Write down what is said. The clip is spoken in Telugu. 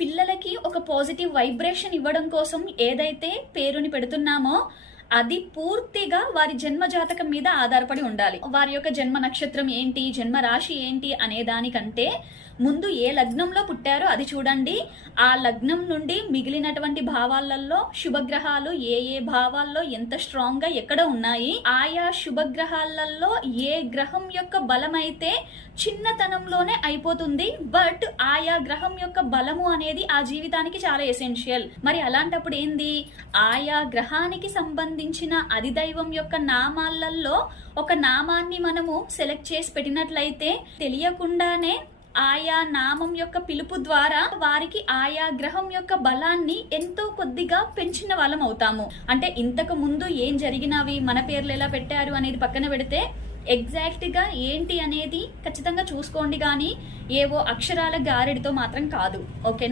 పిల్లలకి ఒక పాజిటివ్ వైబ్రేషన్ ఇవ్వడం కోసం ఏదైతే పేరుని పెడుతున్నామో అది పూర్తిగా వారి జన్మ జాతకం మీద ఆధారపడి ఉండాలి. వారి యొక్క జన్మ నక్షత్రం ఏంటి జన్మ రాశి ఏంటి అనే దానికంటే ముందు ఏ లగ్నంలో పుట్టారో అది చూడండి. ఆ లగ్నం నుండి మిగిలినటువంటి భావాలలో శుభగ్రహాలు ఏ ఏ భావాల్లో ఎంత స్ట్రాంగ్గా ఎక్కడ ఉన్నాయి ఆయా శుభగ్రహాలలో ఏ గ్రహం యొక్క బలం అయితే చిన్నతనంలోనే అయిపోతుంది. బట్ ఆయా గ్రహం యొక్క బలము అనేది ఆ జీవితానికి చాలా ఎసెన్షియల్ మరి అలాంటప్పుడు ఏంది? ఆయా గ్రహానికి సంబంధించిన అధిదైవం యొక్క నామాలలో ఒక నామాన్ని మనము సెలెక్ట్ చేసి పెట్టినట్లయితే తెలియకుండానే ఆయా నామం యొక్క పిలుపు ద్వారా వారికి ఆయా గ్రహం యొక్క బలాన్ని ఎంతో కొద్దిగా పెంచిన వాళ్ళం అవుతాము. అంటే ఇంతకు ముందు ఏం జరిగినవి? మన పేర్లు ఎలా పెట్టారు అనేది పక్కన పెడితే ఎగ్జాక్ట్గా ఏంటి అనేది ఖచ్చితంగా చూసుకోండి కానీ ఏవో అక్షరాల గారెడితో మాత్రం కాదు. ఓకే